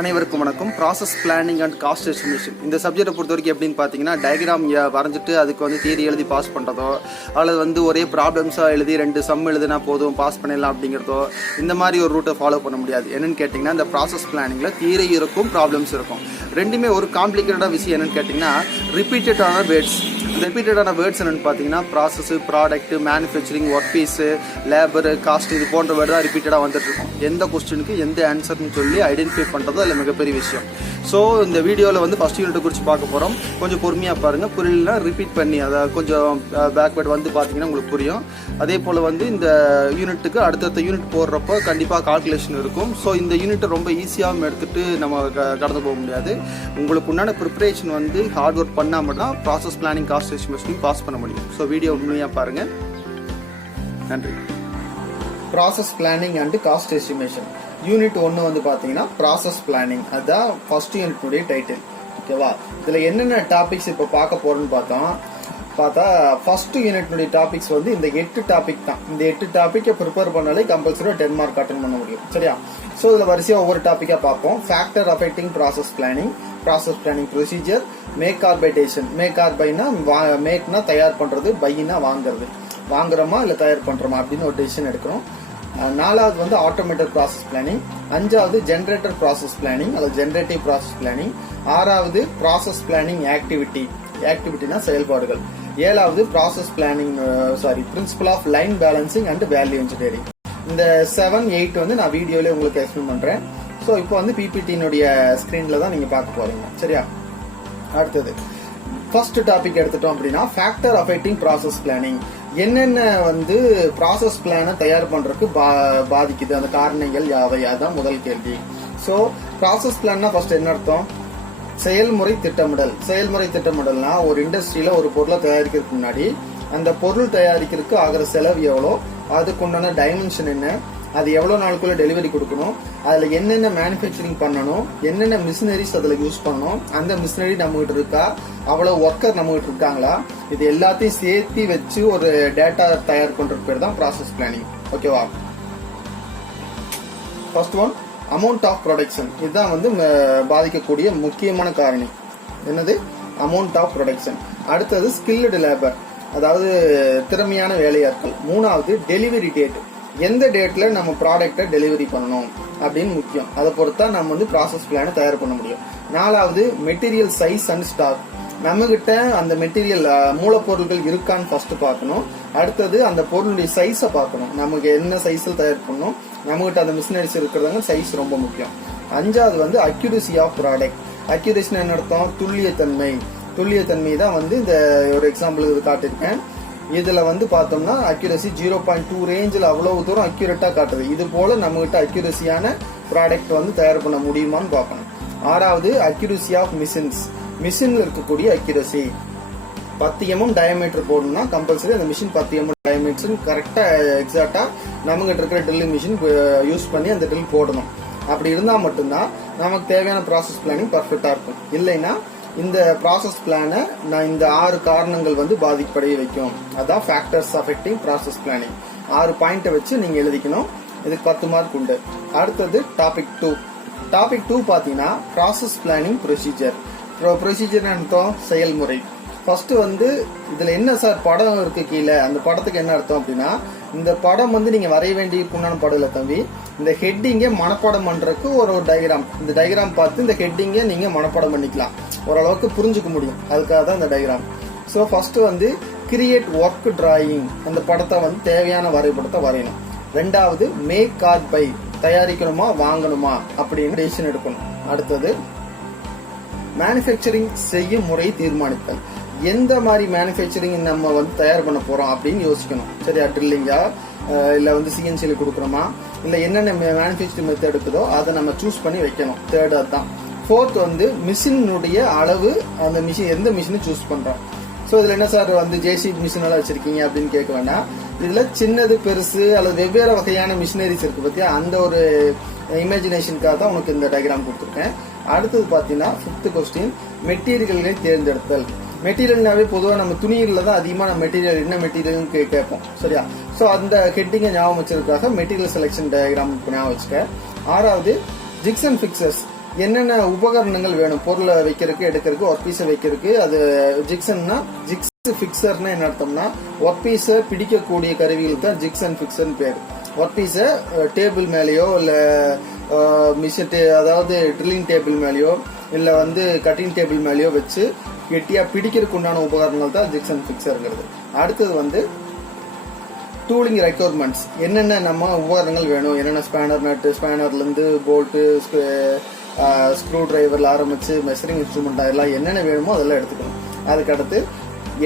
அனைவருக்கும் வணக்கம். Process planning and cost estimation இந்த சப்ஜெக்டை பொறுத்த வரைக்கும் எப்படின்னு பார்த்தீங்கன்னா, டயக்ராம் வரைஞ்சிட்டு அதுக்கு வந்து தியரி எழுதி பாஸ் பண்ணுறதோ, அல்லது வந்து ஒரே ப்ராப்ளம்ஸாக எழுதி 2 சம் எழுதினா போதும் பாஸ் பண்ணிடலாம் அப்படிங்கிறதோ, இந்த மாதிரி ஒரு ரூட்டை ஃபாலோ பண்ண முடியாது. என்னென்னு கேட்டிங்கன்னா, இந்த ப்ராசஸ் பிளானிங்கில் தியரி இருக்கும், ப்ராப்ளம்ஸ் இருக்கும். ரெண்டுமே ஒரு காம்ப்ளிகேட்டடான விஷயம். என்னென்னு கேட்டிங்கன்னா, ரிப்பீட்டடான வேர்ட்ஸ். இந்த ரிப்பீட்டடான வேர்ட்ஸ் என்னென்னு பார்த்தீங்கன்னா, process, product, manufacturing, work piece, labour, cost, இது போன்ற வேர்டு தான் ரிப்பீட்டடாக வந்துட்டு இருக்கும். எந்த கொஸ்டினுக்கு எந்த ஆன்சர்னு சொல்லி ஐடென்டிஃபை பண்ணுறது அதில் மிகப்பெரிய விஷயம். ஸோ இந்த வீடியோவில் வந்து ஃபஸ்ட் யூனிட்டை குறித்து பார்க்க போகிறோம். கொஞ்சம் பொறுமையாக பாருங்கள். புரியலனா ரிப்பீட் பண்ணி அதை கொஞ்சம் பேக்வேர்ட் வந்து பார்த்தீங்கன்னா உங்களுக்கு புரியும். அதே போல் வந்து இந்த யூனிட்டுக்கு அடுத்தடுத்த யூனிட் போடுறப்போ கண்டிப்பாக கால்குலேஷன் இருக்கும். ஸோ இந்த யூனிட்டை ரொம்ப ஈஸியாகவும் எடுத்துகிட்டு நம்ம கடந்து போக முடியாது. உங்களுக்கு உண்டான ப்ரிப்பரேஷன் வந்து ஹார்ட் ஒர்க் பண்ணாமல் தான் ப்ராசஸ் பிளானிங் காஸ்ட் எஸ்டிமேஷனையும் பாஸ் பண்ண முடியும். ஸோ வீடியோ உண்மையாக பாருங்கள். நன்றி. Process planning and cost estimation unit 1 வந்து பார்த்தீங்கன்னா ப்ராசஸ் பிளானிங். அதுதான் ஃபர்ஸ்ட் யூனிட்டுடைய டைட்டில். ஓகேவா? இதில் என்னென்ன டாபிக்ஸ் இப்போ பார்க்க போகிறோன்னு பார்த்தா ஃபர்ஸ்ட் யூனிட்னுடைய டாபிக்ஸ் வந்து இந்த 8 டாபிக் தான். இந்த 8 டாப்பிக்கை ப்ரிப்பேர் பண்ணாலே கம்பல்சரியாக 10 மார்க் அட்டன் பண்ண முடியும். சரியா? ஸோ இதில் வரிசையாக ஒவ்வொரு டாப்பிக்காக பார்ப்போம். Factor affecting process planning procedure, make or buy decision. Make or பைனா மேக்னா தயார் பண்ணுறது, பைனா வாங்குறது, வாங்குறோமா இல்லை தயார் பண்ணுறோமா அப்படின்னு ஒரு டெசிஷன் எடுக்கிறோம். 4வது வந்து ஆட்டோமேட்டட் ப்ராசஸ் பிளானிங். 5வது ஜென்ரேட்டர் ப்ராசஸ் பிளானிங் அல்லது ஜென்ரேட்டிவ் ப்ராசஸ் பிளானிங். 6வது ப்ராசஸ் பிளானிங் ஆக்டிவிட்டினா செயல்பாடுகள். 7வது process planning principle of line balancing and value engineering. இந்த 7, 8 வந்து நான் வீடியோல உங்களுக்கு எக்ஸ்பிளைன் பண்றேன். ஸோ இப்போ வந்து பிபிடினுடைய ஸ்கிரீன்ல தான் நீங்க பார்க்க போறீங்க. சரியா? அடுத்தது ஃபர்ஸ்ட் டாபிக் எடுத்துட்டோம் அப்படின்னா, ஃபேக்டர் அஃபெக்டிங் ப்ராசஸ் பிளானிங். என்னென்ன வந்து ப்ராசஸ் பிளானை தயார் பண்றதுக்கு பாதிக்குது, அந்த காரணங்கள் யாவை? அதுதான் முதல் கேள்வி. ஸோ ப்ராசஸ் பிளான்னா ஃபர்ஸ்ட் என்ன அர்த்தம்? செயல்முறை திட்டமிடல்னா ஒரு இண்டஸ்ட்ரியில ஒரு பொருளை தயாரிக்கிறதுக்கு முன்னாடி அந்த பொருள் தயாரிக்கிறதுக்கு ஆகிற செலவு எவ்வளோ, அதுக்கு உண்டான டைமென்ஷன் என்ன, அது எவ்வளவு நாளுக்குள்ள டெலிவரி கொடுக்கணும், அதுல என்னென்ன மேனுஃபேக்சரிங் பண்ணணும், என்னென்ன மிஷினரிஸ் அதுல யூஸ் பண்ணணும், அந்த மிஷினரி நம்ம கிட்ட இருக்கா, அவ்வளவு ஒர்க்கர் நம்ம கிட்ட இருக்காங்களா, இது எல்லாத்தையும் சேர்த்து வச்சு ஒரு டேட்டா தயார் பண்றது பேர் தான் ப்ராசஸ் பிளானிங். ஓகேவா? First one amount of production. இதுதான் வந்து பாதிக்கக்கூடிய முக்கியமான காரணி. என்னது? Amount of production. அடுத்தது ஸ்கில்டு லேபர், அதாவது திறமையான வேலையாட்கள். 3வது டெலிவரி டேட், எந்த டேட்ல நம்ம ப்ராடக்டை டெலிவரி பண்ணணும் அப்படின்னு முக்கியம். அதை பொறுத்தா நம்ம வந்து ப்ராசஸ் பிளானை தயார் பண்ண முடியும். 4வது மெட்டீரியல் சைஸ் அண்ட் ஸ்டாக். நம்ம கிட்ட அந்த மெட்டீரியல் மூலப்பொருட்கள் இருக்கான்னு ஃபர்ஸ்ட் பார்க்கணும். அடுத்தது அந்த பொருளுடைய சைஸை பார்க்கணும். நமக்கு என்ன சைஸில் தயார் பண்ணணும், நம்ம கிட்ட அந்த மிஷினரிஸ் இருக்கிறதாங்க சைஸ் ரொம்ப முக்கியம். 5வது வந்து அக்யூரசி ஆஃப் ப்ராடக்ட். அக்யூரேஷன் என்ன அர்த்தம்? துல்லியத்தன்மை தான் வந்து இந்த ஒரு எக்ஸாம்பிள் இது காட்டியிருக்கேன். இதுல வந்து பார்த்தோம்னா அக்யூரசி 0.2 ரேஞ்சில் அவ்வளவு தூரம் அக்யூரேட்டா காட்டுது. இது போல நம்ம கிட்ட அக்யூரசியான ப்ராடக்ட் வந்து தயார் பண்ண முடியுமான்னு பார்க்கணும். 6வது அக்யூரசி ஆஃப் மிஷின்ல இருக்கக்கூடிய அக்யூரசி. 10 mm டயமீட்டர் போடணும்னா கம்பல்சரி அந்த மிஷின் 10 mm டயமீட்டர் கரெக்டா எக்ஸாக்டா நம்ம கிட்ட இருக்கிற ட்ரில்லிங் மிஷின் யூஸ் பண்ணி அந்த ட்ரில் போடணும். அப்படி இருந்தா மட்டும்தான் நமக்கு தேவையான ப்ராசஸ் பிளானிங் பர்ஃபெக்டா இருக்கும். இல்லைன்னா இந்த ப்ராசஸ் பிளானை நான் இந்த 6 காரணங்கள் வந்து பாதிப்படைய வைக்கும். அதான் ஃபேக்டர்ஸ் அஃபெக்டிங் ப்ராசஸ் பிளானிங். 6 பாயிண்ட்டை வச்சு நீங்க எழுதிக்கணும். இதுக்கு 10 மார்க் உண்டு. அடுத்தது டாபிக் 2 பாத்தீங்கன்னா ப்ராசஸ் பிளானிங் ப்ரொசீஜர். அர்த்தம் செயல்முறை. ஃபர்ஸ்ட் வந்து இதுல என்ன சார் படம் இருக்கு கீழே, அந்த படத்துக்கு என்ன அர்த்தம் அப்படின்னா, இந்த படம் வந்து நீங்க வரைய வேண்டிய உண்டான படம் இல்ல தம்பி, இந்த ஹெட்டிங்கை மனப்பாடம் பண்றதுக்கு ஒரு டயக்ராம். இந்த டயக்ராம் பார்த்து இந்த ஹெட்டிங்கை நீங்க மனப்பாடம் பண்ணிக்கலாம், ஓரளவுக்கு புரிஞ்சுக்க முடியும். அதுக்காக தான் இந்த டயக்ராம். ஸோ ஃபர்ஸ்ட் வந்து கிரியேட் ஒர்க் டிராயிங், அந்த படத்தை வந்து தேவையான வரைபடத்தை வரையணும். 2வது மேக் ஆர் பை, தயாரிக்கணுமா வாங்கணுமா அப்படின்னு டெசிஷன் எடுக்கணும். அடுத்தது மேனுஃபேக்சரிங் செய்யும் முறை தீர்மானித்தல். எந்த மாதிரி மேனுஃபேக்சரிங் நம்ம வந்து தயார் பண்ண போறோம் அப்படின்னு யோசிக்கணும். சரியா? ட்ரில்லிங்கா இல்ல வந்து சிஎன்சியில கொடுக்குறோமா, இல்ல என்னென்ன மேனுஃபேக்சரிங் மெத்தட் இருக்குதோ அதை நம்ம சூஸ் பண்ணி வைக்கணும். 3rd அதுதான். 4th வந்து மிஷினுடைய அளவு, அந்த மிஷின் எந்த மிஷினை சூஸ் பண்றோம். ஸோ இதுல என்ன சார் வந்து ஜேசிபி மிஷின் எல்லாம் வச்சிருக்கீங்க அப்படின்னு கேட்க வேண்டாம். இதுல சின்னது பெருசு அல்லது வெவ்வேறு வகையான மிஷினரிஸ் இருக்கு பத்தியா, அந்த ஒரு இமேஜினேஷனுக்காக தான் உனக்கு இந்த டயக்ராம் கொடுத்துருக்கேன். அடுத்தது பாத்தீங்கன்னா 5th கொஸ்டின் மெட்டீரியல்களை தேர்ந்தெடுத்தல். மெட்டீரியல்னாவே பொதுவாக நம்ம துணியில தான் அதிகமாக நம்ம மெட்டீரியல் என்ன மெட்டீரியல்னு கேட்போம். சரியா? ஸோ அந்த ஹெட்டிங்கை ஞாபகம் வச்சதுக்காக மெட்டீரியல் செலெக்ஷன் டயக்ராம் ஞாபகம் வச்சுக்க. ஆறாவது ஜிக்ஸ் அண்ட் ஃபிக்சர்ஸ். என்னென்ன உபகரணங்கள் வேணும் பொருளை வைக்கிறதுக்கு, எடுக்கிறதுக்கு, ஒர்க் பீஸை வைக்கிறதுக்கு. அது ஜிக்ஸ்னா ஜிக்ஸ், ஃபிக்சர்னா என்ன அர்த்தம்னா ஒர்க் பீஸை பிடிக்கக்கூடிய கருவிகளுக்கு தான் ஜிக்ஸ் அண்ட் ஃபிக்சர்னு பேர். ஒர்க் பீஸை டேபிள் மேலேயோ இல்ல மிஷின் அதாவது ட்ரில்லிங் டேபிள் மேலேயோ இல்ல வந்து கட்டிங் டேபிள் மேலேயோ வச்சு கெட்டியா பிடிக்கிறதுக்கு உண்டான உபகரணங்கள் தான் ஜிக்ஸ் அண்ட் ஃபிக்சர்ங்கிறது. அடுத்தது வந்து டூலிங் ரெக்யர்மெண்ட்ஸ். என்னென்ன நம்ம உபகரணங்கள் வேணும், என்னென்ன ஸ்பேனர், நட்டு, ஸ்பேனர்ல இருந்து போல்ட்டு, ஸ்க்ரூ டிரைவர்ல ஆரம்பிச்சு மெஷரிங் இன்ஸ்ட்ருமெண்ட் எல்லாம் என்னென்ன வேணுமோ அதெல்லாம் எடுத்துக்கணும். அதுக்கடுத்து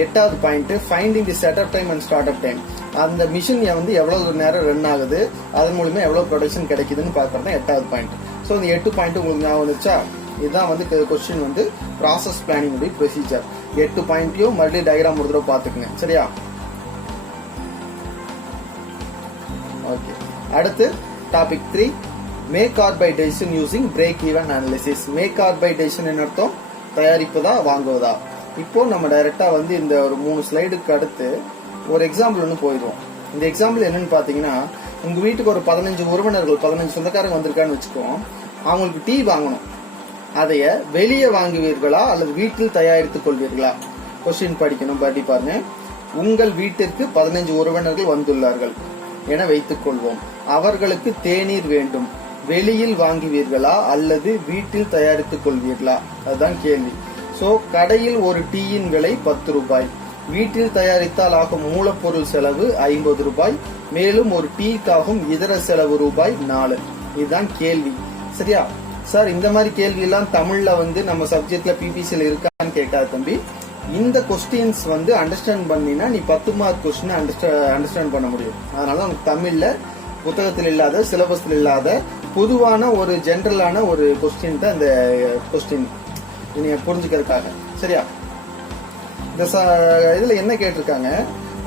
8வது point finding the setup time and start up time. அந்த மிஷின் வந்து எவ்வளவு நேரம் ரன் ஆகுது, அதன் மூலமா எவ்வளவு ப்ரொடக்ஷன் கிடைக்குதுன்னு பாக்குறது 8வது பாயிண்ட். ஸோ இந்த 8 பாயிண்ட் உங்களுக்கு ஞாபகம் வந்துச்சா? இதுதான் வந்து கொஸ்டின் வந்து ப்ராசஸ் பிளானிங் உடைய ப்ரொசீஜர். 8 பாயிண்ட்டையும் மறுபடியும் டயக்ராம் ஒரு தடவை பாத்துக்குங்க, சரியா? ஓகே, அடுத்து topic 3 make or buy decision using break even analysis. Make or buy decision என்ன அர்த்தம்? தயாரிப்பதா வாங்குவதா. இப்போ நம்ம டைரக்டா வந்து இந்த ஒரு 3 ஸ்லைடுக்கு அடுத்து ஒரு எக்ஸாம்பிள் ஒன்று போயிடுவோம். இந்த எக்ஸாம்பிள் என்னன்னு பாத்தீங்கன்னா, உங்க வீட்டுக்கு ஒரு 15 உறவினர்கள், 15 சொந்தக்காரங்க வந்திருக்கான்னு வச்சுக்கோம். அவங்களுக்கு டீ வாங்கணும். அதைய வெளியே வாங்குவீர்களா அல்லது வீட்டில் தயாரித்துக் கொள்வீர்களா? கொஸ்டின் படிக்கணும், படி பாருங்க. உங்கள் வீட்டிற்கு 15 உறவினர்கள் வந்துள்ளார்கள் என வைத்துக் கொள்வோம். அவர்களுக்கு தேநீர் வேண்டும். வெளியில் வாங்குவீர்களா அல்லது வீட்டில் தயாரித்துக் கொள்வீர்களா? அதுதான் கேள்வி. சோ கடையில் ஒரு டீயின் விலை 10 ரூபாய். வீட்டில் தயாரித்தால் ஆகும் மூலப்பொருள் செலவு 50 ரூபாய். மேலும் ஒரு டீக்காகும் இதர செலவு ரூபாய் 4. இதுதான் கேள்வி, சரியா? சார், இந்த மாதிரி கேள்வி எல்லாம் தமிழ்ல வந்து நம்ம சப்ஜெக்ட்ல பிபிசில இருக்கான்னு கேட்டா தம்பி, இந்த கொஸ்டின்ஸ் வந்து அண்டர்ஸ்டாண்ட் பண்ணினா நீ 10 மார்க் கொஸ்டின் அண்டர்ஸ்டாண்ட் பண்ண முடியும். அதனால உனக்கு தமிழ்ல புத்தகத்தில் இல்லாத, சிலபஸ்ல இல்லாத பொதுவான ஒரு ஜெனரலான ஒரு கொஸ்டின் தான் இந்த கொஸ்டின், நீங்க புரிஞ்சுக்கிறதுக்காக, சரியா? இந்த இதுல என்ன கேட்டிருக்காங்க,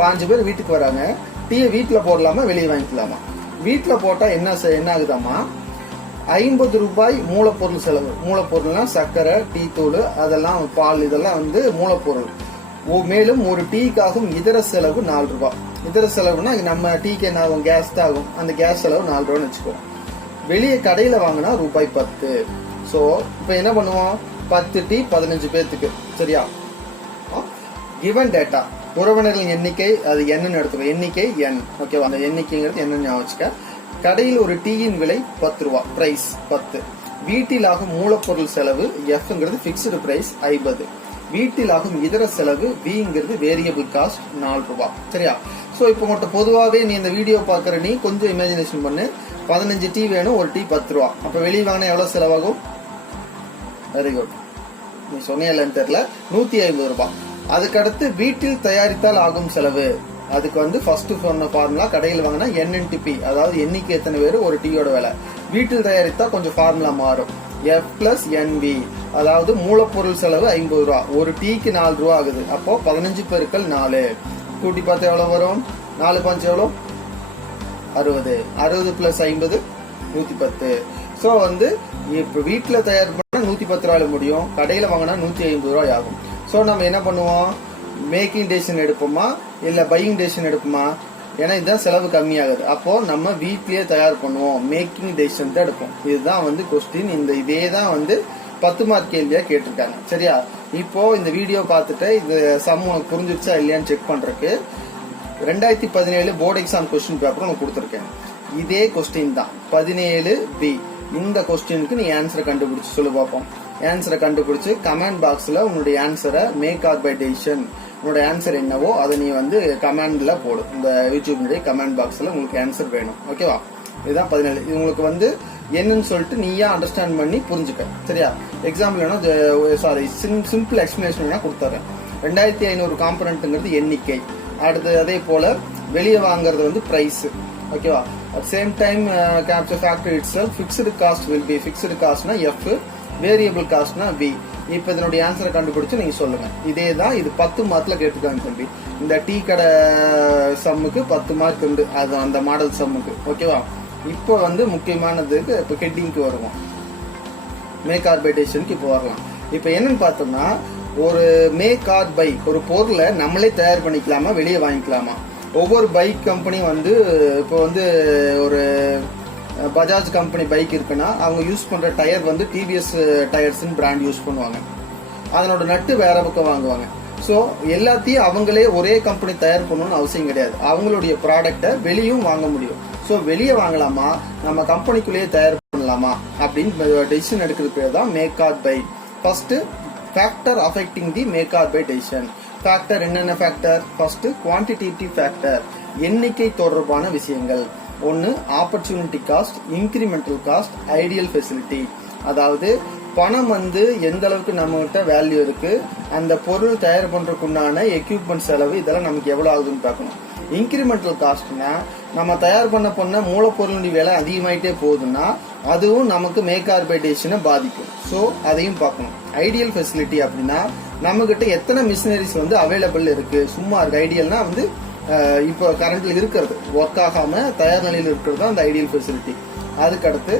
5 பேர் வீட்டுக்கு வராங்க. டீயை வீட்டுல போடலாமா வெளியே வாங்கிக்கலாமா? வீட்டுல போட்டா என்ன ஆகுதாமா, 50 ரூபாய் மூலப்பொருள் செலவு. மூலப்பொருள்னா சர்க்கரை, டீ தூள், அதெல்லாம் பால், இதெல்லாம் வந்து மூலப்பொருள். மேலும் ஒரு டீக்காகும் இதர செலவு 4 ரூபாய். இதர செலவுனா நம்ம டீக்கு என்ன ஆகும், கேஸ் தான் ஆகும். அந்த கேஸ் செலவு 4 ரூபான்னு வச்சுக்கோ. வெளியே கடையில வாங்கினா ரூபாய் 10. சோ இப்ப என்ன பண்ணுவோம், 10 டீ 15 பேத்துக்கு, சரியா? கிவன் டேட்டா, உறவினர்கள் எண்ணிக்கை, அது என்னன்னு எடுத்துக்கோ, எண்ணிக்கை என், ஓகேவா? அந்த எண்ணிக்கைங்கிறது என்னன்னு ஞாபகம் வச்சுக்க. கடையில் ஒரு டீயின் விலை 10 ரூபாய், பிரைஸ் 10. வீட்டில் ஆகும் மூலப்பொருள் செலவு எஃப்ங்கிறது பிக்ஸ்டு பிரைஸ் 50. வீட்டில் ஆகும் இதர செலவு பிங்கிறது வேரியபிள் காஸ்ட் 4 ரூபாய், சரியா? சோ இப்போ மட்டும் பொதுவாவே நீ இந்த வீடியோ பாக்குற நீ கொஞ்சம் இமேஜினேஷன் பண்ணு. 15 டீ வேணும், ஒரு டீ 10 ரூபாய். அப்ப வெளியே வாங்கினா எவ்வளவு செலவாகும்? வெரி குட், நீ சொன்னியல்லன்னு தெரியல, 150 ரூபாய். அதுக்கடுத்து வீட்டில் தயாரித்தால் ஆகும் செலவு, அதுக்கு வந்து ஃபர்ஸ்ட் சொன்ன ஃபார்முலா, கடையில் வாங்கினா NNTP, அதாவது எண்ணிக்கை எத்தனை பேர், ஒரு டீயோட விலை. வீட்டில் தயாரித்தா கொஞ்சம் ஃபார்முலா மாறும், F plus NV, அதாவது மூலப்பொருள் செலவு 50 ரூபாய், ஒரு டீக்கு 4 ரூபாய் ஆகுது. அப்போ 15 பெருக்கல் 4 கூட்டி பார்த்தா எவ்வளவு வரும்? 4 5 எவ்வளவு? 60. 60 பிளஸ் 50 110. சோ வந்து இப்ப வீட்டுல தயார் பண்ணா 110 ரூபாயில முடியும், கடையில வாங்கினா 150 ரூபாய் ஆகும். சோ நம்ம என்ன பண்ணுவோம், மேக்கிங் டெசிஷன் எடுப்போமா இல்ல பையிங் டெசிஷன் எடுப்போமா? ஏன்னா இதுதான் செலவு கம்மியாகுது. அப்போ நம்ம வீட்லயே தயார் பண்ணுவோம், மேக்கிங் டெசிஷன் தான் எடுப்போம். இதுதான் வந்து கொஸ்டின். இதே தான் வந்து 10 மார்க் கேள்வியா கேட்டிருக்காங்க, சரியா? இப்போ இந்த வீடியோ பார்த்துட்டு இந்த சம் உனக்கு புரிஞ்சிருச்சா இல்லையான்னு செக் பண்றதுக்கு 2017 போர்டு எக்ஸாம் கொஸ்டின் பேப்பர் உனக்கு கொடுத்துருக்கேன். இதே கொஸ்டின் தான் 17B. இந்த கொஸ்டினுக்கு நீ ஆன்சரை கண்டுபிடிச்சு சொல்லு பார்ப்போம். ஆன்சரை கண்டுபிடிச்சு கமெண்ட் பாக்ஸ்ல உன்னுடைய ஆன்சரை மேக் ஆர் பை டெசிஷன், உன்னோட ஆன்சர் என்னவோ அதை நீ வந்து கமெண்ட்ல போடு. இந்த யூடியூப்னுடைய கமெண்ட் பாக்ஸ்ல உங்களுக்கு ஆன்சர் வேணும், ஓகேவா? இதுதான் 17. இது உங்களுக்கு வந்து என்னன்னு சொல்லிட்டு நீயா அண்டர்ஸ்டாண்ட் பண்ணி புரிஞ்சுக்க, சரியா? எக்ஸாம்பிள் வேணும், சாரி, சிம்பிள் எக்ஸ்பிளேஷன் வேணா கொடுத்துறேன். 2500 காம்பனன்ட்ங்கிறது எண்ணிக்கை. அடுத்து அதே போல வெளியே வாங்குறது வந்து பிரைஸ், ஓகேவா? At same time capture factor itself, fixed cost will be, fixed காஸ்ட்னா F, வேரியபிள் காஸ்ட்னா V. இப்ப இதனுடைய ஆன்சரை கண்டுபிடிச்சு நீங்க சொல்லுங்க. இதே தான் இது 10 மார்க்ல கேட்டுருக்காங்க தம்பி. இந்த டீ கடை சம்முக்கு 10 மார்க் உண்டு, அது அந்த மாடல் சம்முக்கு, ஓகேவா? இப்போ வந்து முக்கியமானதுக்கு இப்போ ஹெட்டிங்க்கு வருவோம், மேக் ஆர் பை டெசிஷனுக்கு இப்போ வரலாம். இப்போ என்னன்னு பார்த்தோம்னா, ஒரு மேக் ஆர் பை, ஒரு பொருளை நம்மளே தயார் பண்ணிக்கலாமா வெளியே வாங்கிக்கலாமா? ஒவ்வொரு பைக் கம்பெனி வந்து இப்போ வந்து ஒரு பஜாஜ் கம்பெனி பைக் இருக்குன்னா அவங்க யூஸ் பண்ற டயர் வந்து டிவிஎஸ் டயர்ஸ் பிராண்ட் யூஸ் பண்ணுவாங்க. அதனோட நட்டு வேற பக்கம் வாங்குவாங்க. ஸோ எல்லாத்தையும் அவங்களே ஒரே கம்பெனி தயார் பண்ணணும்னு அவசியம் கிடையாது. அவங்களுடைய ப்ராடக்டை வெளியும் வாங்க முடியும். ஸோ வெளியே வாங்கலாமா நம்ம கம்பெனிக்குள்ளேயே தயார் பண்ணலாமா அப்படின்னு டெசிஷன் எடுக்கிறது பேர் தான் make or buy. First factor affecting the make or buy decision. Factor என்னென்ன ஃபேக்டர்? ஃபர்ஸ்ட் குவான்டிடேட்டிவ் ஃபேக்டர், எண்ணிக்கை தொடர்பான விஷயங்கள். ஒன்னு opportunity cost, incremental cost, ideal facility. அதாவது பணம் வந்து எந்த அளவுக்கு நம்ம கிட்ட வேல்யூ இருக்கு, அந்த பொருள் தயார் பண்றதுக்குண்டான எக்யூப்மெண்ட் செலவு, இதெல்லாம் நமக்கு எவ்வளவு ஆகுதுன்னு பார்க்கணும். இன்கிரிமெண்டல் காஸ்ட்னா நம்ம தயார் பண்ண மூலப்பொருளுடைய விலை அதிகமாயிட்டே போகுதுன்னா அதுவும் நமக்கு மேக் ஆர் பை டெசிஷனை பாதிக்கும். ஸோ அதையும் பார்க்கணும். ஐடியல் ஃபெசிலிட்டி அப்படின்னா நம்ம கிட்ட எத்தனை மிஷினரிஸ் வந்து அவைலபிள் இருக்கு, சும்மா இருக்கு. ஐடியல்னா வந்து இப்போ கரண்ட்ல இருக்கிறது, ஒர்க் ஆகாம தயார் நிலையில் இருக்கிறது தான் அந்த ஐடியல் ஃபெசிலிட்டி. அதுக்கடுத்து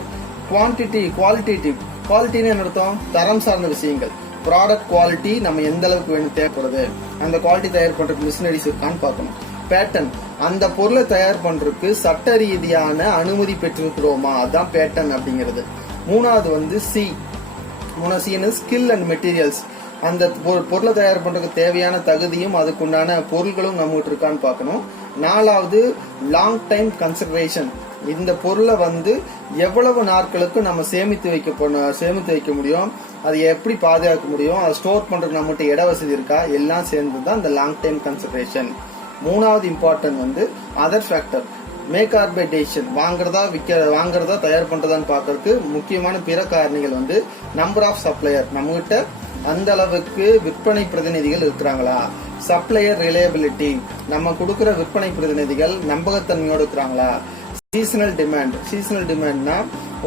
குவான்டிட்டி, குவாலிட்டேட்டிவ். குவாலிட்டின்னு என்ன அர்த்தம்? தரம் சார்ந்த விஷயங்கள். ப்ராடக்ட் குவாலிட்டி நம்ம எந்த அளவுக்கு வேணும் தேவைப்படுது, அந்த குவாலிட்டி தயார் பண்றதுக்கு மிஷினரிஸ் இருக்கான்னு பார்க்கணும். பேட்டன், அந்த பொருளை தயார் பண்றதுக்கு சட்ட ரீதியான அனுமதி பெற்றிருக்கிறோமா, அதான் பேட்டன் அப்படிங்கிறது. மூணாவது வந்து மூணாவது ஸ்கில் அண்ட் மெட்டீரியல்ஸ். அந்த பொருளை தயார் பண்றதுக்கு தேவையான தகுதியும் அதுக்குண்டான பொருள்களும் நம்மகிட்ட இருக்கான்னு பார்க்கணும். நாலாவது லாங் டைம் கன்சிடரேஷன். இந்த பொருளை வந்து எவ்வளவு நாட்களுக்கு நம்ம சேமித்து வைக்க முடியும், அதை எப்படி பாதுகாக்க முடியும், அதை ஸ்டோர் பண்றதுக்கு நம்மகிட்ட இட வசதி இருக்கா, எல்லாம் சேர்ந்துதான் இந்த லாங் டைம் கன்சிடரேஷன். மூணாவது இம்பார்ட்டன்ட் வந்து other factor. Make or buy decision வாங்குறதா தயார் பண்றதான்னு பாக்குறதுக்கு முக்கியமான பிற காரணிகள் வந்து நம்பர் ஆஃப் சப்ளையர். நம்ம கிட்ட அந்த அளவுக்கு விற்பனை பிரதிநிதிகள் இருக்கிறாங்களா, சப்ளையர் ரிலையபிலிட்டி, நம்ம கொடுக்கிற விற்பனை பிரதிநிதிகள் நம்பகத்தன்மையோடு இருக்கிறாங்களா. Seasonal demand. சீசனல் டிமாண்ட்னா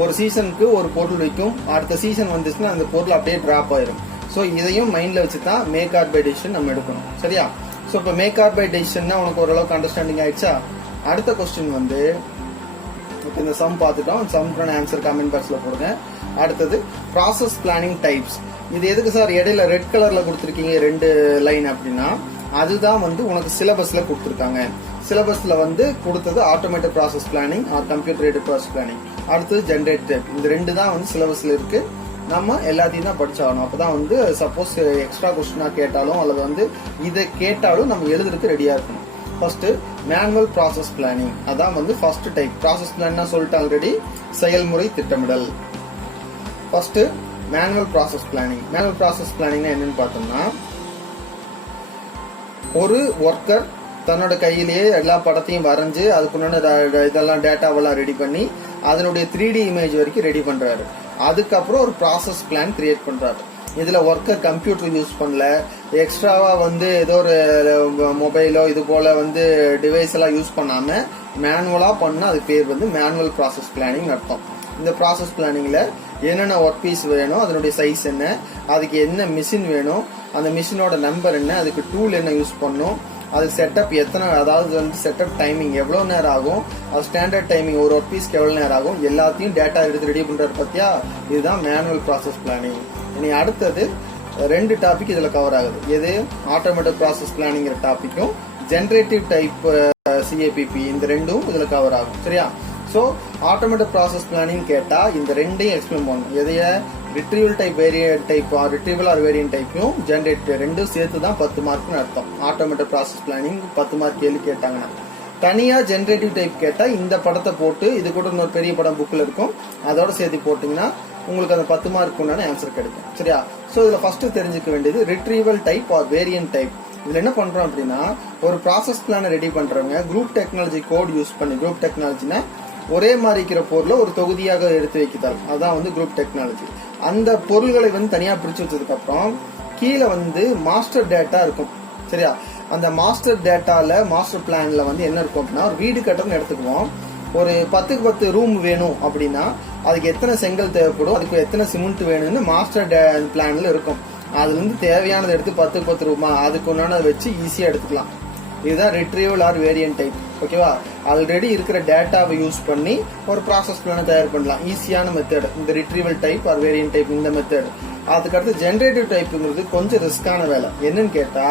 ஒரு சீசனுக்கு ஒரு பொருள் விற்கும், அடுத்த சீசன் வந்துச்சுன்னா அந்த பொருள் அப்படியே டிராப் ஆயிரும். ஸோ இதையும் மைண்ட்ல வச்சு தான் மேக் ஆர் பை டெசிஷன் நம்ம எடுக்கணும். சரியா? ஸோ இப்போ மேக் ஆர் பை டெசிஷன்னா உனக்கு ஓரளவுக்கு அண்டர்ஸ்டாண்டிங் ஆயிடுச்சா? அடுத்த கொஸ்டின் வந்து இந்த சம் பார்த்துட்டோம். சம்க்கான ஆன்சர் கமெண்ட் பாக்ஸ்ல போடுங்க. அடுத்தது ப்ராசஸ் பிளானிங் டைப்ஸ். இது எதுக்கு சார் இடையில ரெட் கலர்ல கொடுத்துருக்கீங்க 2 லைன் அப்படின்னா அதுதான் வந்து உனக்கு சிலபஸ்ல கொடுத்துருக்காங்க. சிலபஸ்ல வந்து கொடுத்தது automatic process planning R computer aided process planning, அடுத்தது ஜென்ரேட்டட். இந்த 2 தான் வந்து சிலபஸ்ல இருக்கு. நம்ம எல்லாத்தையும் தான் படிச்சாகணும். அப்பதான் வந்து சப்போஸ் எக்ஸ்ட்ரா கொஸ்டினா கேட்டாலும் அல்லது வந்து இதை கேட்டாலும் நம்ம எழுதுறதுக்கு ரெடியா இருக்கணும். First manual process planning. அதான் வந்து ஃபர்ஸ்ட் டைப். ப்ராசஸ் பிளான் சொல்லிட்டு ஆல்ரெடி செயல்முறை திட்டமிடல். First manual process planning. Manual process planning என்னன்னு பார்த்தோம்னா ஒரு ஒர்க்கர் தன்னோட கையிலேயே எல்லா படத்தையும் வரைஞ்சு அதுக்குன்னு இதெல்லாம் டேட்டாவெல்லாம் ரெடி பண்ணி அதனுடைய 3D இமேஜ் வரைக்கும் ரெடி பண்றாரு. அதுக்கப்புறம் ஒரு ப்ராசஸ் பிளான் கிரியேட் பண்றாரு. இதுல ஒர்க்கர் கம்ப்யூட்டர் யூஸ் பண்ணல, எக்ஸ்ட்ராவா வந்து ஏதோ ஒரு மொபைலோ இது போல வந்து டிவைஸ் எல்லாம் யூஸ் பண்ணாம மேனுவலா பண்ணா அது பேர் வந்து மேனுவல் ப்ராசஸ் பிளானிங் அர்த்தம். இந்த ப்ராசஸ் பிளானிங்ல என்னென்ன ஒர்க் பீஸ் வேணும், அதனுடைய சைஸ் என்ன, அதுக்கு என்ன மிஷின் வேணும், அந்த மிஷினோட நம்பர் என்ன, அதுக்கு டூல் என்ன யூஸ் பண்ணும், அது செட்டப் எத்தனை, அதாவது வந்து செட்டப் டைமிங் எவ்வளவு நேரம் ஆகும், அது ஸ்டாண்டர்ட் டைமிங் ஒரு ஒர்க் பீஸ்க்கு எவ்வளவு நேரம் ஆகும், எல்லாத்தையும் டேட்டா எடுத்து ரெடி பண்றது பத்தியா. இதுதான் மேனுவல் ப்ராசஸ் பிளானிங். இனி அடுத்தது 2 டாபிக் இதுல கவர் ஆகுது. எது? ஆட்டோமேட்டிக் ப்ராசஸ் பிளானிங் டாபிக்கும் ஜெனரேட்டிவ் டைப் சிஏபிபி. இந்த 2ம் இதுல கவர் ஆகும். சரியா? சோ ஆட்டோமேட்டிக் ப்ராசஸ் பிளானிங் கேட்டா இந்த 2ஐயும் எக்ஸ்பிளைன் பண்ணணும். எதைய? Retrieval type, variant type, retrieval or variant டைப்பும் ஜெனரேட் 2 சேர்த்து தான் 10 மார்க்னு அர்த்தம். ஆட்டோமேட்டிக் ப்ராசஸ் பிளானிங் 10 மார்க் கேள்வி கேட்டாங்கன்னா, தனியா ஜெனரேட்டிவ் டைப் கேட்டா இந்த படத்தை போட்டு இது கூட இன்னொரு பெரிய படம் புக்ல இருக்கும் அதோட சேர்த்து போட்டீங்கன்னா உங்களுக்கு அந்த 10 மார்க் உண்டான ஆன்சர் கிடைக்கும். சரியா? சோ இதுல ஃபர்ஸ்ட் தெரிஞ்சுக்க வேண்டியது retrieval type or variant type. இதுல என்ன பண்றோம் அப்படின்னா ஒரு ப்ராசஸ் பிளான ரெடி பண்றவங்க குரூப் டெக்னாலஜி கோட் யூஸ் பண்ணி, குரூப் டெக்னாலஜினா ஒரே மாதிரி இருக்கிற பொருளை ஒரு தொகுதியாக எடுத்து வைக்கிறார், அதான் வந்து குரூப் டெக்னாலஜி. அந்த பொருள்களை வந்து தனியா பிரிச்சு வச்சதுக்கு அப்புறம் கீழே வந்து மாஸ்டர் டேட்டா இருக்கும். சரியா? அந்த மாஸ்டர் டேட்டால மாஸ்டர் பிளான்ல வந்து என்ன இருக்கும் அப்படின்னா ஒரு வீடு கட்டணும்னு எடுத்துக்குவோம். ஒரு 10க்கு 10 ரூம் வேணும் அப்படின்னா அதுக்கு எத்தனை செங்கல் தேவைப்படும், அதுக்கு எத்தனை சிமெண்ட் வேணும்னு மாஸ்டர் பிளான்ல இருக்கும். அதுல இருந்து தேவையானதை எடுத்து 10க்கு 10 ரூமா அதுக்கு ஒன்னான வச்சு ஈஸியா எடுத்துக்கலாம். இதுதான் ரிட்ரீவல் ஆர் வேரியன்ட் டைப். ஓகேவா? ஆல்ரெடி இருக்கிற டேட்டாவை யூஸ் பண்ணி ஒரு ப்ராசஸ் பிளான தயார் பண்ணலாம். ஈஸியான மெத்தட் இந்த retrieval type or variant type இந்த மெத்தட். அதுக்கடுத்து ஜெனரேட்டிவ் டைப்ங்கிறது கொஞ்சம் ரிஸ்கான வேலை. என்னன்னு கேட்டா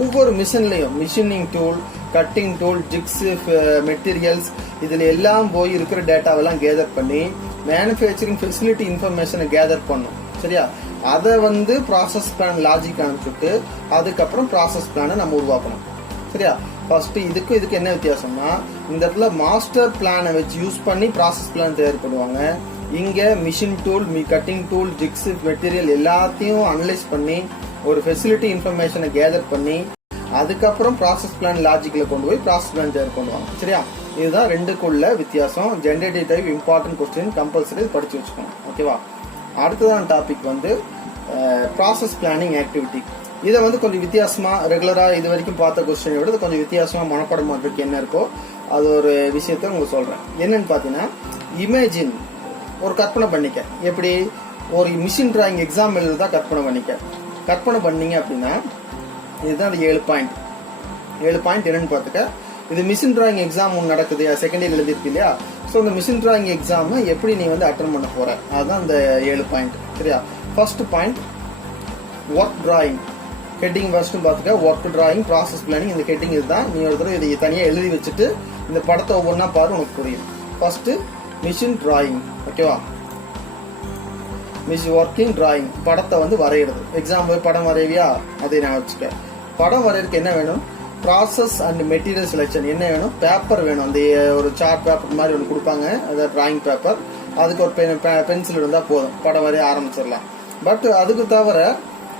ஒவ்வொரு மிஷின்லயும் machining tool, cutting tool, jigs, materials, இதில் எல்லாம் போய் இருக்கிற டேட்டாவெல்லாம் கேதர் பண்ணி மேனுஃபேக்சரிங் ஃபெசிலிட்டி இன்ஃபர்மேஷனை கேதர் பண்ணும். சரியா? அதை வந்து ப்ராசஸ் பிளான் லாஜிக் அனுப்பிச்சுட்டு அதுக்கப்புறம் ப்ராசஸ் பிளானை நம்ம உருவாக்கணும். சரியா? ஃபர்ஸ்ட் இதுக்கு என்ன வித்தியாசம்னா, இந்த இடத்துல மாஸ்டர் பிளானை வச்சு யூஸ் பண்ணி ப்ராசஸ் பிளான் தயார் பண்ணுவாங்க. இங்க machine tool, cutting tool, jigs, material எல்லாத்தையும் அனலைஸ் பண்ணி ஒரு ஃபெசிலிட்டி இன்ஃபர்மேஷனை கேதர் பண்ணி அதுக்கப்புறம் ப்ராசஸ் பிளான் லாஜிக்ல கொண்டு போய் ப்ராசஸ் பிளான் தயார் பண்ணுவாங்க. சரியா? இதுதான் ரெண்டுக்குள்ள வித்தியாசம். Generative type important question compulsory படிச்சு வச்சுக்கணும். ஓகேவா? அடுத்ததான் டாபிக் வந்து ப்ராசஸ் பிளானிங் ஆக்டிவிட்டி. இதை வந்து கொஞ்சம் வித்தியாசமா ரெகுலரா இது வரைக்கும் பார்த்த கொஸ்டினை விட கொஞ்சம் வித்தியாசமா மனப்பாடம் பண்றதுக்கு என்ன இருக்கோ அது ஒரு விஷயத்த உங்களுக்கு சொல்றேன். என்னன்னு பாத்தீங்கன்னா, இமேஜின் ஒரு கற்பனை பண்ணிக்க. எப்படி ஒரு மிஷின் டிராயிங் எக்ஸாம் எழுதுறதா கற்பனை பண்ணிக்க. கற்பனை பண்ணீங்க அப்படின்னா இதுதான் அந்த 7 பாயிண்ட். 7 பாயிண்ட் என்னன்னு பாத்துக்க. இது மிஷின் டிராயிங் எக்ஸாம் ஒன்று நடக்குது, செகண்ட் இயர் எழுதிருக்கு இல்லையா? ஸோ இந்த மிஷின் டிராயிங் எக்ஸாம் எப்படி நீ வந்து அட்டன் பண்ண போற, அதுதான் இந்த 7 பாயிண்ட். சரியா? First point work drawing. Heading first பாத்துக்க. ஒர்க் டிராயிங், ப்ராசஸ் பிளானிங், இந்த ஹெட்டிங் இதுதான். நீ ஒரு தடவை இதை தனியாக எழுதி வச்சுட்டு இந்த படத்தை ஒவ்வொன்றா பாரு, உனக்கு புரியும். First machine drawing. ஓகேவா? ஒர்க்கிங் டிராயிங், படத்தை வந்து வரைகிறது. எக்ஸாம்பிள் படம் வரைவியா, அதை நான் வச்சுக்க. படம் வரையறதுக்கு என்ன வேணும்? Process and material selection. என்ன வேணும்? பேப்பர் வேணும். அந்த ஒரு சார்ட் பேப்பர் மாதிரி ஒன்று கொடுப்பாங்க, அது டிராயிங் பேப்பர். அதுக்கு ஒரு பென்சில் இருந்தால் போதும், படம் வரைய ஆரம்பிச்சிடலாம். பட் அதுக்கு தவிர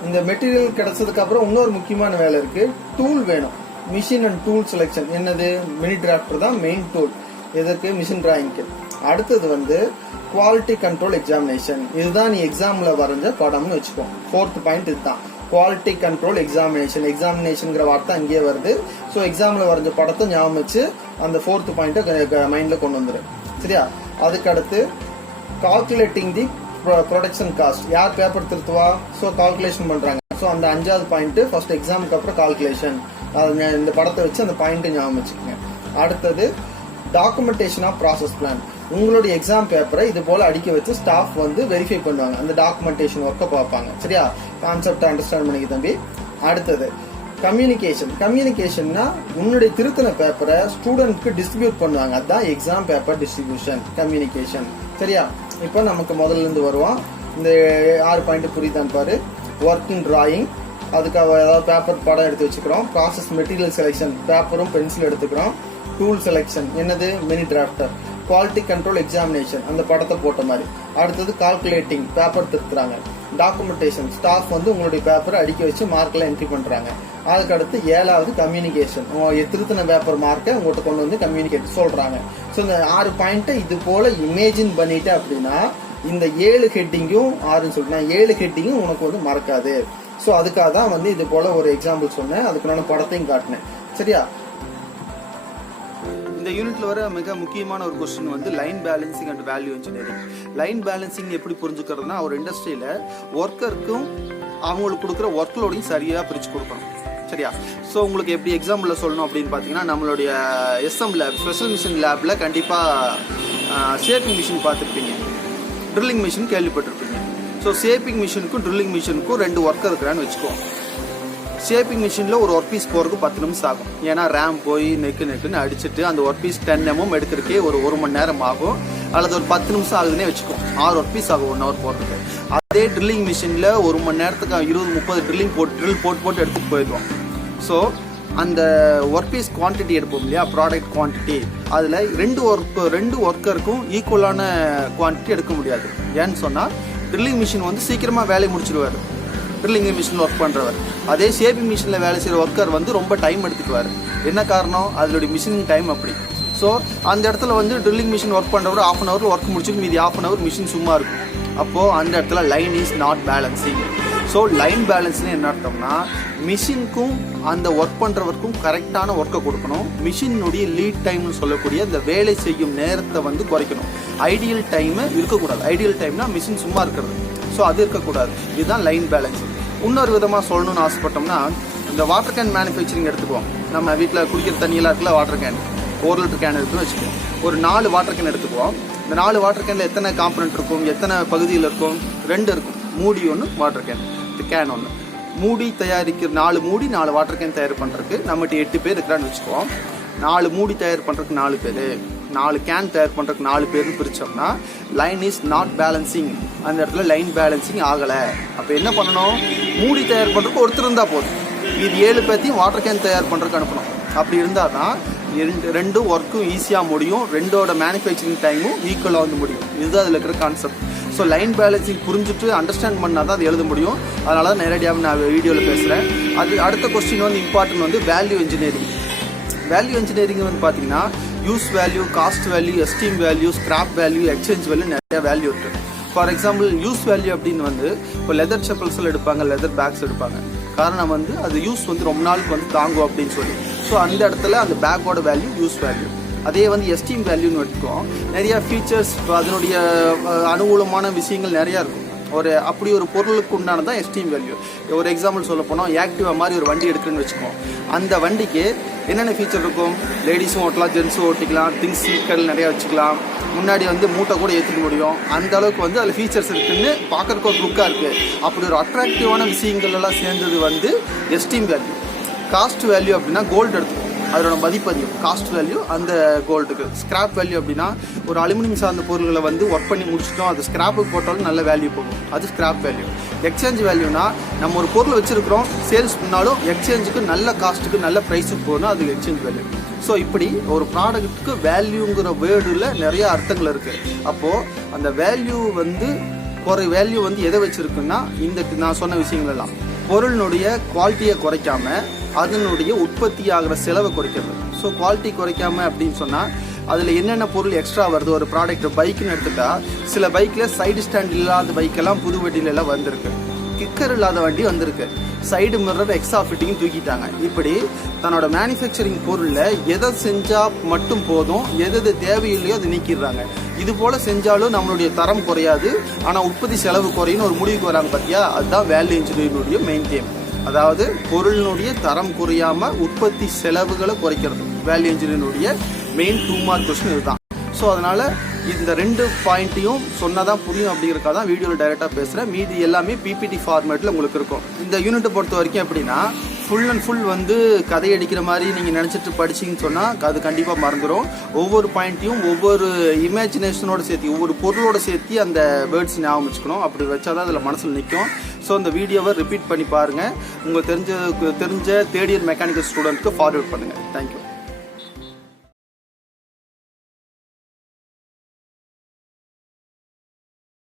இந்த மெட்டீரியல் கிடைச்சதுக்கு அப்புறம் இன்னொரு முக்கியமான வேலை இருக்கு. டூல் வேணும். Machine and tool selection. என்னது? மினி டிராஃப்டர் தான் மெயின் டூல் இதற்கு, மிஷின் டிராயிங்க்கு. அடுத்தது வந்து குவாலிட்டி கண்ட்ரோல் எக்ஸாமினேஷன். இதுதான் நீ எக்ஸாம்ல வரைஞ்ச படம்னு வச்சுக்கோ. 4th பாயிண்ட் இதுதான், குவாலிட்டி கண்ட்ரோல் எக்ஸாமினேஷன். எக்ஸாமினேஷன்ங்கிற வார்த்தை அங்கேயே வருது. ஸோ எக்ஸாம்ல வரைஞ்ச படத்தை ஞாபகம் வச்சு அந்த 4th பாயிண்ட்டை மைண்ட்ல கொண்டு வந்துரு. சரியா? அதுக்கு அடுத்து கால்குலேட்டிங் தி ப்ரொடக்ஷன் காஸ்ட். யார் பேப்பர் திருத்துவா? ஸோ கால்குலேஷன் பண்றாங்க. ஸோ அந்த 5வது பாயிண்ட் ஃபர்ஸ்ட் எக்ஸாமுக்கு அப்புறம் கால்குலேஷன். இந்த படத்தை வச்சு அந்த பாயிண்ட் ஞாபகம் வச்சுக்கோங்க. அடுத்தது டாக்குமெண்டேஷன் ஆஃப் ப்ராசஸ் பிளான். உங்களுடைய எக்ஸாம் பேப்பரை இது போல அடிக்க வச்சு ஸ்டாஃப் வந்து வெரிஃபை பண்ணுவாங்க, அந்த டாக்குமெண்டேஷன் ஒர்க்கை பார்ப்பாங்க. சரியா? கான்செப்ட் அண்டர்ஸ்டாண்ட் பண்ணிக்க தம்பி. அடுத்தது கம்யூனிகேஷன். கம்யூனிகேஷன்னா உன்னுடைய திருத்தின பேப்பரை ஸ்டூடெண்ட்க்கு டிஸ்ட்ரிபியூட் பண்ணுவாங்க, அதுதான் எக்ஸாம் பேப்பர் டிஸ்ட்ரிபியூஷன், கம்யூனிகேஷன். சரியா? இப்போ நமக்கு முதல்ல இருந்து வருவோம். இந்த 6 பாயிண்ட் புரியுதான் பாரு. ஒர்க்கிங் டிராயிங், அதுக்காக ஏதாவது பேப்பர் படம் எடுத்து வச்சுக்கிறோம். ப்ராசஸ் மெட்டீரியல் செலெக்ஷன், பேப்பரும் பென்சில் எடுத்துக்கிறோம். டூல் செலெக்ஷன், என்னது? Mini drafter. Quality control examination, அந்த படத்தை போட்ட மாதிரி. அடுத்தது கால்குலேட்டிங், பேப்பர் திருத்துறாங்க. டாக்குமெண்டேஷன், ஸ்டாஃப் வந்து உங்களுடைய பேப்பரை அடிக்க வச்சு மார்க்ல என்ட்ரி பண்றாங்க. அதுக்கு அடுத்து 7வது கம்யூனிகேஷன், திருத்தின பேப்பர் மார்க்கை உங்கள்கிட்ட கொண்டு வந்து கம்யூனிகேட் சொல்றாங்க. ஸோ இந்த 6 பாயிண்ட்டை இது போல இமேஜின் பண்ணிட்டு அப்படின்னா இந்த 7 ஹெட்டிங்கும் 6ன்னு சொல்லிட்டு 7 ஹெட்டிங்கும் உனக்கு வந்து மறக்காது. ஸோ அதுக்காக தான் வந்து இது போல ஒரு எக்ஸாம்பிள் சொன்னேன், அதுக்கு நான் படத்தையும் காட்டினேன். சரியா? இந்த யூனிட்ல வர மிக முக்கியமான ஒரு கொஸ்டின் வந்து line balancing and value engineering. Line balancing எப்படி புரிஞ்சுக்கிறதுனா, ஒரு இண்டஸ்ட்ரியில ஒர்க்கருக்கும் அவங்களுக்கு கொடுக்குற ஒர்க் லோடையும் சரியா பிரிச்சு கொடுக்கணும். சரியா? ஸோ உங்களுக்கு எப்படி எக்ஸாம்பிள் சொல்லணும் அப்படின்னு பார்த்தீங்கன்னா, நம்மளுடைய எஸ்எம் லேப், ஸ்பெஷல் மிஷின் லேப்ல கண்டிப்பா ஷேப்பிங் மிஷின் பார்த்துருப்பீங்க, ட்ரில்லிங் மிஷின் கேள்விப்பட்டிருப்பீங்க. ஸோ ஷேப்பிங் மிஷினுக்கும் ட்ரில்லிங் மிஷினுக்கும் 2 ஒர்க்கர் இருக்கிறான்னு வச்சுக்கோ. ஷேப்பிங் மிஷினில் ஒரு ஒர்க் பீஸ் போகிறதுக்கு 10 நிமிஷம் ஆகும். ஏன்னா ரேம் போய் நெக்குன்னு அடிச்சுட்டு அந்த ஒர்க் பீஸ் 10 mm எடுக்கிறதுக்கே ஒரு 1 மணி நேரம் ஆகும், அல்லது ஒரு 10 நிமிஷம் ஆகுதுன்னே வச்சுக்கோ. 6 ஒர்க் பீஸ் ஆகும் 1 ஹவர் போடுறதுக்கு. அதே ட்ரில்லிங் மிஷினில் 1 மணி நேரத்துக்கு 20-30 ட்ரில் போட்டு எடுத்துகிட்டு போயிடுவோம். ஸோ அந்த ஒர்க் பீஸ் குவான்டிட்டி எடுப்போம் இல்லையா, ப்ராடக்ட் குவான்டிட்டி, அதில் 2 ஒர்க்கருக்கும் ஈக்குவலான குவான்டிட்டி எடுக்க முடியாது. ஏன்னு சொன்னால் ட்ரில்லிங் மிஷின் வந்து சீக்கிரமாக வேலையை முடிச்சிடுவார், ட்ரில்லிங் மிஷினில் ஒர்க் பண்ணுறவர். அதே ஷேப்பிங் மிஷினில் வேலை செய்கிற ஒர்க்கர் வந்து ரொம்ப டைம் எடுத்துக்குவார். என்ன காரணம்? அதனுடைய மிஷினிங் டைம் அப்படி. ஸோ அந்த இடத்துல வந்து ட்ரில்லிங் மிஷின் ஒர்க் பண்ணுறவர் 1/2 hour ஒர்க் முடிச்சுட்டு மீதி 1/2 hour மிஷின் சும்மா இருக்கும். அப்போது அந்த இடத்துல line is not balancing. So line பேலன்ஸ்னு என்ன அர்த்தம்னா, மிஷினுக்கும் அந்த ஒர்க் பண்ணுறவருக்கும் கரெக்டான ஒர்க்கை கொடுக்கணும். மிஷினுடைய லீட் டைம்னு சொல்லக்கூடிய அந்த வேலை செய்யும் நேரத்தை வந்து குறைக்கணும். ஐடியல் டைமு இருக்கக்கூடாது. ஐடியல் டைம்னா மிஷின் சும்மா இருக்கிறது, ஸோ அது இருக்கக்கூடாது. இதுதான் லைன் பேலன்ஸ். இன்னொரு விதமாக சொல்லணும்னு ஆசைப்பட்டோம்னா, இந்த வாட்டர் கேன் மேனுஃபேக்சரிங் எடுத்துக்குவோம். நம்ம வீட்டில் குடிக்கிற தண்ணியெல்லாம் இருக்குல்ல, வாட்டர் கேன், 1 லிட்டர் கேன் இருக்குன்னு வச்சுக்குவோம். ஒரு 4 வாட்டர் கேன் எடுத்துக்குவோம். இந்த 4 வாட்டர் கேனில் எத்தனை காம்பனண்ட் இருக்கும், எத்தனை பகுதியில் இருக்கும்? 2 இருக்கும். மூடி ஒன்று, வாட்டர் கேன், கேன் ஒன்று. மூடி தயாரிக்கிற 4 மூடி 4 வாட்டர் கேன் தயார் பண்ணுறதுக்கு நம்மகிட்ட 8 பேர் இருக்கிறான்னு வச்சுக்குவோம். 4 மூடி தயார் பண்ணுறதுக்கு 4 பேர், 4 கேன் தயார் பண்ணுறதுக்கு 4 பேர்னு பிரித்தோம்னா லைன் இஸ் நாட் பேலன்சிங், அந்த இடத்துல லைன் பேலன்சிங் ஆகலை. அப்போ என்ன பண்ணணும், மூடி தயார் பண்ணுறதுக்கு ஒருத்தர் இருந்தால் போதும், இது 7 பேர்த்தையும் வாட்டர் கேன் தயார் பண்ணுறதுக்கு அனுப்பணும். அப்படி இருந்தால் தான் ரெண்டும் ஒர்க்கும் ஈஸியாக முடியும், ரெண்டோட மேனுஃபேக்சரிங் டைமும் ஈக்குவலாக வந்து முடியும். இதுதான் அதில் இருக்கிற கான்செப்ட். ஸோ லைன் பேலன்சிங் புரிஞ்சுட்டு அண்டர்ஸ்டாண்ட் பண்ணால் தான் அது எழுத முடியும். அதனால தான் நேரடியாக நான் வீடியோவில் பேசுகிறேன். அது அடுத்த கொஸ்டின் வந்து இம்பார்ட்டன்ட் வந்து வேல்யூ இன்ஜினியரிங். வேல்யூ இன்ஜினியரிங் வந்து பார்த்தீங்கன்னா use value, cost value, esteem value, scrap value, exchange value, நிறைய வேல்யூ இருக்குது. ஃபார் எக்ஸாம்பிள் யூஸ் வேல்யூ அப்படின்னு வந்து இப்போ லெதர் செப்பல்ஸில் எடுப்பாங்க, லெதர் பேக்ஸ் எடுப்பாங்க. காரணம் வந்து அது யூஸ் வந்து ரொம்ப நாளுக்கு வந்து தாங்கும் அப்படின்னு சொல்லி. ஸோ அந்த இடத்துல அந்த பேக்கோட வேல்யூ யூஸ் வேல்யூ. அதே வந்து எஸ்டீம் வேல்யூன்னு எடுத்துக்கோம், நிறையா ஃபீச்சர்ஸ் அதனுடைய அனுகூலமான விஷயங்கள் நிறையா இருக்கும். அப்படி ஒரு பொருளுக்கு உண்டானதான் எஸ்டீம் வேல்யூ. ஒரு எக்ஸாம்பிள் சொல்ல போனோம், ஆக்டிவா மாதிரி ஒரு வண்டி எடுக்குன்னு வச்சுக்கோம். அந்த வண்டிக்கு என்னென்ன ஃபீச்சர் இருக்கும், லேடிஸும் ஓட்டலாம், ஜென்ஸும் ஓட்டிக்கலாம், திங்ஸ் சீக்கல் நிறையா வச்சுக்கலாம், முன்னாடி வந்து மூட்டை கூட ஏற்றிக்க முடியும். அந்த அளவுக்கு வந்து அதில் ஃபீச்சர்ஸ் இருக்குன்னு பார்க்கறதுக்கு ஒரு லுக்காக இருக்குது. அப்படி ஒரு அட்ராக்டிவான விஷயங்கள் எல்லாம் சேர்ந்தது வந்து எஸ்டீம் வேல்யூ. காஸ்ட் வேல்யூ அப்படின்னா கோல்டு எடுத்துக்கும், அதோட மதிப்பதியும் காஸ்ட் வேல்யூ அந்த கோல்டுக்கு. ஸ்கிராப் வேல்யூ அப்படின்னா ஒரு அலுமினியம் சார்ந்த பொருள்களை வந்து ஒர்க் பண்ணி முடிச்சிட்டோம், அது ஸ்கிராப்புக்கு போட்டாலும் நல்ல வேல்யூ போகும், அது ஸ்கிராப் வேல்யூ. எக்ஸ்சேஞ்ச் வேல்யூனா நம்ம ஒரு பொருள் வச்சிருக்கிறோம், சேல்ஸ் பண்ணாலும் எக்ஸ்சேஞ்சுக்கு நல்ல காஸ்ட்டுக்கு நல்ல ப்ரைஸுக்கு போகணும், அது எக்ஸ்சேஞ்ச் வேல்யூ. ஸோ இப்படி ஒரு ப்ராடக்ட்டுக்கு வேல்யூங்கிற வேர்டில் நிறைய அர்த்தங்கள் இருக்குது. அப்போது அந்த வேல்யூ வந்து வேல்யூ வந்து எதை வச்சுருக்குன்னா இந்த நான் சொன்ன விஷயங்கள் எல்லாம் பொருளினுடைய குவாலிட்டியை குறைக்காம அதனுடைய உற்பத்தி ஆகிற செலவை குறைக்கிறது. ஸோ குவாலிட்டி குறைக்காம அப்படின்னு சொன்னால் அதில் என்னென்ன பொருள் எக்ஸ்ட்ரா வருது. ஒரு ப்ராடக்ட் பைக்குன்னு எடுத்துட்டா சில பைக்கில் சைடு ஸ்டாண்ட் இல்லாத பைக்கெல்லாம் புது வண்டியிலலாம் வந்திருக்கு, கிக்கர் இல்லாத வண்டி வந்திருக்கு, சைடு மிரர் எக்ஸ்ட்ரா ஃபிட்டிங் தூக்கிட்டாங்க. இப்படி தன்னோட மேனுஃபேக்சரிங் பொருளில் எதை செஞ்சால் மட்டும் போதும், எது தேவையில்லையோ அதை நீக்கிடுறாங்க. இது போல் செஞ்சாலும் நம்மளுடைய தரம் குறையாது, ஆனால் உற்பத்தி செலவு குறையுன்னு ஒரு முடிவுக்கு வராங்க பார்த்தியா. அதுதான் வேல்யூ இன்ஜினியரினுடைய மெயின் கேம். அதாவது பொருளினுடைய தரம் குறையாமல் உற்பத்தி செலவுகளை குறைக்கிறது வேல்யூ இன்ஜினியரினுடைய மெயின் 2 மார்க் கொஸ்டின் இதுதான். ஸோ அதனால் இந்த 2 பாயிண்ட்டையும் சொன்னதான் புரியும் அப்படிங்கிறக்காக தான் வீடியோவில் டைரெக்டாக பேசுகிறேன். மீதி எல்லாமே பிபிடி ஃபார்மேட்டில் உங்களுக்கு இருக்கும். இந்த யூனிட்டை பொறுத்த வரைக்கும் எப்படின்னா ஃபுல் அண்ட் ஃபுல் வந்து கதை அடிக்கிற மாதிரி நீங்கள் நினச்சிட்டு படிச்சிங்கன்னு சொன்னால் அது கண்டிப்பாக மறந்துடும். ஒவ்வொரு பாயிண்ட்டையும் ஒவ்வொரு இமேஜினேஷனோட சேர்த்து ஒவ்வொரு பொருளோட சேர்த்து அந்த வேர்ட்ஸ் ஞாபகம் வச்சுக்கணும். அப்படி வச்சா தான் அதில் மனசில் நிற்கும். ஸோ இந்த வீடியோவை ரிப்பீட் பண்ணி பாருங்கள். உங்களுக்கு தெரிஞ்ச தேர்ட் இயர் மெக்கானிக்கல் ஸ்டூடெண்ட்க்கு ஃபார்வர்ட் பண்ணுங்கள். தேங்க்யூ.